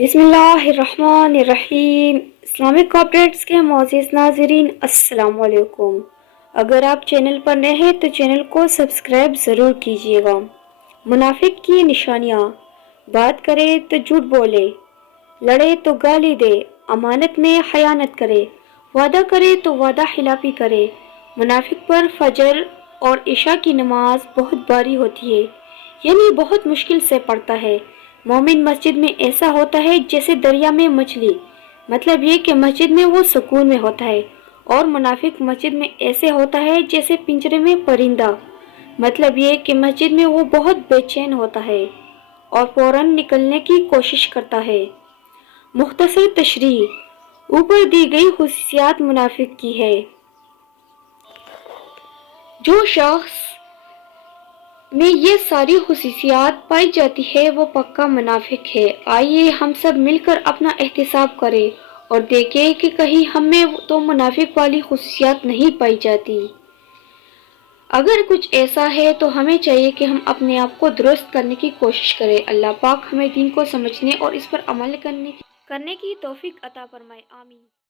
بسم اللہ الرحمن الرحیم۔ اسلامک کوآپریٹس کے معزز ناظرین السلام علیکم۔ اگر آپ چینل پر نئے ہیں تو چینل کو سبسکرائب ضرور کیجیے گا۔ منافق کی نشانیاں: بات کرے تو جھوٹ بولے، لڑے تو گالی دے، امانت میں خیانت کرے، وعدہ کرے تو وعدہ خلافی کرے۔ منافق پر فجر اور عشاء کی نماز بہت بھاری ہوتی ہے، یعنی بہت مشکل سے پڑھتا ہے۔ مومن مسجد میں ایسا ہوتا ہے جیسے دریا میں مچھلی، مطلب یہ کہ مسجد میں وہ سکون میں ہوتا ہے، اور منافق مسجد میں ایسے ہوتا ہے جیسے پنجرے میں پرندہ، مطلب یہ کہ مسجد میں وہ بہت بے چین ہوتا ہے اور فوراً نکلنے کی کوشش کرتا ہے۔ مختصر تشریح: اوپر دی گئی خصوصیات منافق کی ہے۔ جو شخص میں یہ ساری خصوصیات پائی جاتی ہے وہ پکا منافق ہے۔ آئیے ہم سب مل کر اپنا احتساب کریں اور دیکھیں کہ کہیں ہم میں تو منافق والی خصوصیات نہیں پائی جاتی۔ اگر کچھ ایسا ہے تو ہمیں چاہیے کہ ہم اپنے آپ کو درست کرنے کی کوشش کریں۔ اللہ پاک ہمیں دین کو سمجھنے اور اس پر عمل کرنے کی توفیق عطا فرمائے، آمین۔